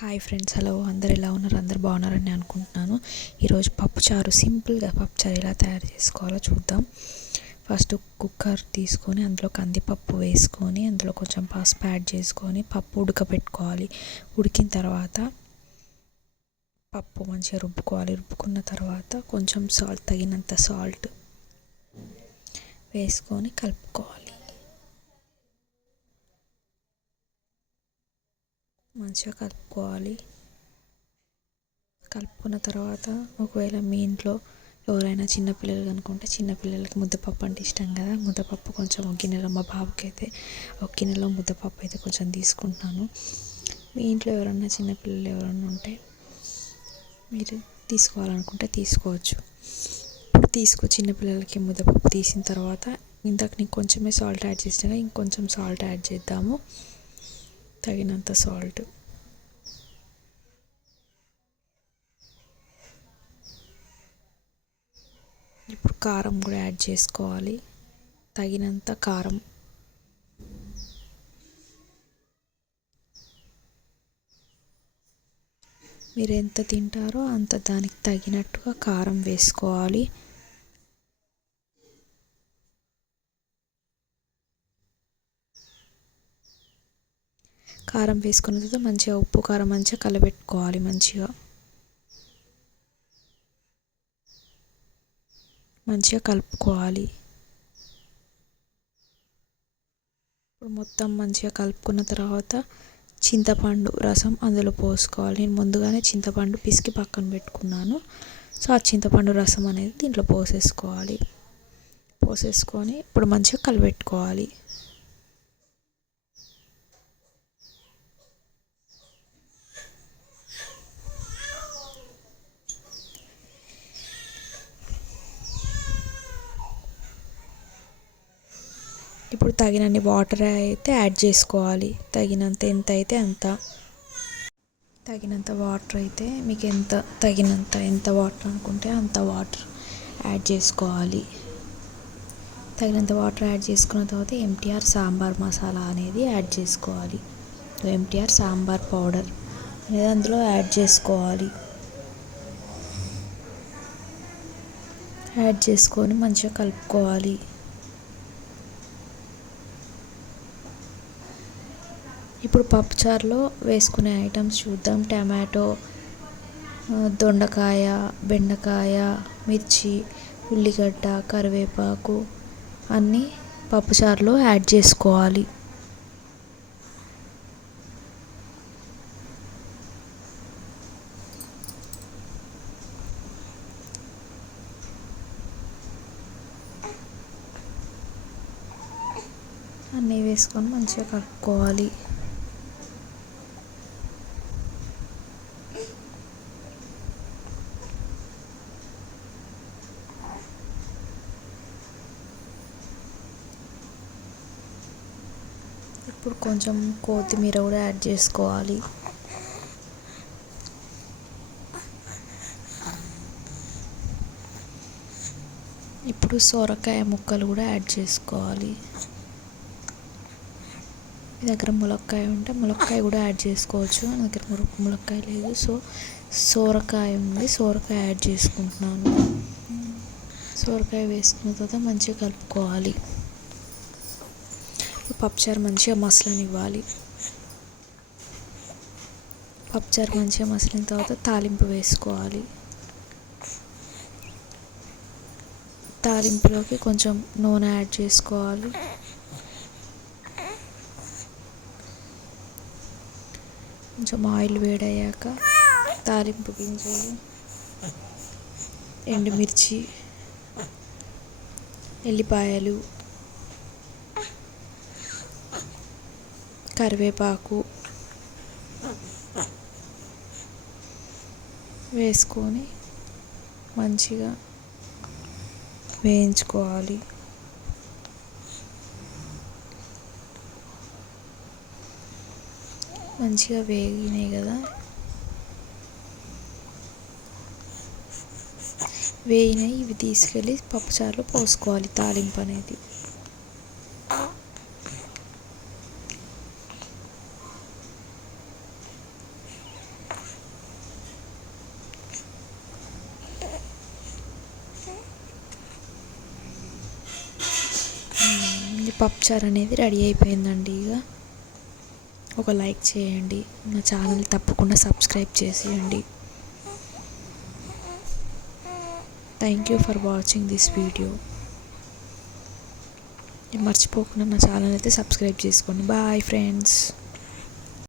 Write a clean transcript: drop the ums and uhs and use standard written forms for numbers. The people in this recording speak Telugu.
Hi friends, hello. అందరు ఎలా ఉన్నారు? అందరు బాగున్నారని అనుకుంటున్నాను. ఈరోజు పప్పుచారు, సింపుల్గా పప్పుచారు ఎలా తయారు చేసుకోవాలో చూద్దాం. ఫస్ట్ కుక్కర్ తీసుకొని అందులో కందిపప్పు వేసుకొని అందులో కొంచెం పసుపు యాడ్ చేసుకొని పప్పు ఉడకబెట్టుకోవాలి. ఉడికిన తర్వాత పప్పు మంచిగా రుబ్బుకోవాలి. రుబ్బుకున్న తర్వాత కొంచెం సాల్ట్, తగినంత సాల్ట్ వేసుకొని కలుపుకోవాలి. మంచిగా కలుపుకోవాలి. కలుపుకున్న తర్వాత ఒకవేళ మీ ఇంట్లో ఎవరైనా చిన్నపిల్లలు అనుకుంటే చిన్నపిల్లలకి ముద్దపప్పు అంటే ఇష్టం కదా. ముద్దపప్పు కొంచెం ఒక గిన్నెలో, మా బాబుకి అయితే ఒక గిన్నెలో ముద్దపప్పు అయితే కొంచెం తీసుకుంటున్నాను. మీ ఇంట్లో ఎవరన్నా చిన్నపిల్లలు ఎవరన్నా ఉంటే మీరు తీసుకోవాలనుకుంటే తీసుకోవచ్చు. ఇప్పుడు చిన్నపిల్లలకి ముద్దపప్పు తీసిన తర్వాత ఇందాక నేను కొంచెమే సాల్ట్ యాడ్ చేసినా, ఇంకొంచెం సాల్ట్ యాడ్ చేద్దాము. తగినంత సాల్ట్. ఇప్పుడు కారం కూడా యాడ్ చేసుకోవాలి. తగినంత కారం. మీరు ఎంత తింటారో అంత దానికి తగినట్టుగా కారం వేసుకోవాలి. కారం వేసుకున్న తర్వాత మంచిగా ఉప్పు కారం మంచిగా కలబెట్టుకోవాలి. మంచిగా కలుపుకోవాలి. ఇప్పుడు మొత్తం మంచిగా కలుపుకున్న తర్వాత చింతపండు రసం అందులో పోసుకోవాలి. నేను ముందుగానే చింతపండు పిసికి పక్కన పెట్టుకున్నాను. సో ఆ చింతపండు రసం అనేది దీంట్లో పోసేసుకోవాలి. పోసేసుకొని ఇప్పుడు మంచిగా కలబెట్టుకోవాలి. ఇప్పుడు తగినన్ని వాటర్ అయితే యాడ్ చేసుకోవాలి. తగినంత ఎంత అయితే అంత. తగినంత వాటర్ అయితే మీకు ఎంత వాటర్ అనుకుంటే అంత వాటర్ యాడ్ చేసుకోవాలి. తగినంత వాటర్ యాడ్ చేసుకున్న తర్వాత ఎంటీఆర్ సాంబార్ మసాలా అనేది యాడ్ చేసుకోవాలి. ఎంటీఆర్ సాంబార్ పౌడర్ అనేది అందులో యాడ్ చేసుకోవాలి. యాడ్ చేసుకొని మంచిగా కలుపుకోవాలి. ఇప్పుడు పప్పుచారులో వేసుకునే ఐటమ్స్ చూద్దాం. టమాటో, దొండకాయ, బెండకాయ, మిర్చి, ఉల్లిగడ్డ, కరివేపాకు అన్నీ పప్పుచారులో యాడ్ చేసుకోవాలి. అన్నీ వేసుకొని మంచిగా కలుపుకోవాలి. ఇప్పుడు కొంచెం కొత్తిమీర కూడా యాడ్ చేసుకోవాలి. ఇప్పుడు సొరకాయ ముక్కలు కూడా యాడ్ చేసుకోవాలి. మీ దగ్గర ములక్కాయ ఉంటే ములక్కాయ కూడా యాడ్ చేసుకోవచ్చు. నా దగ్గర ములక్కాయ లేదు, సో సొరకాయ ఉంది. సొరకాయ యాడ్ చేసుకుంటున్నాను. సొరకాయ వేసుకున్న తర్వాత మంచిగా కలుపుకోవాలి. పప్పుచారు మంచిగా మసలనివ్వాలి. పప్పుచారు మంచిగా మసిలిన తర్వాత తాలింపు వేసుకోవాలి. తాలింపులోకి కొంచెం నూనె యాడ్ చేసుకోవాలి. కొంచెం ఆయిల్ వేడయ్యాక తాలింపు గింజలు, ఎండుమిర్చి, ఎల్లిపాయలు, కరివేపాకు వేసుకొని మంచిగా వేయించుకోవాలి. మంచిగా వేగినాయి కదా. వేగినాయి. ఇవి తీసుకెళ్ళి పప్పుచారులో పోసుకోవాలి. తాలింపు అనేది పప్పుచారు అనేది రెడీ అయిపోయిందండి. ఇక ఒక లైక్ చేయండి, నా ఛానల్ తప్పకుండా సబ్స్క్రైబ్ చేసేయండి. Thank you for watching this video. మర్చిపోకుండా నా ఛానల్ అయితే సబ్స్క్రైబ్ చేసుకోండి. Bye friends.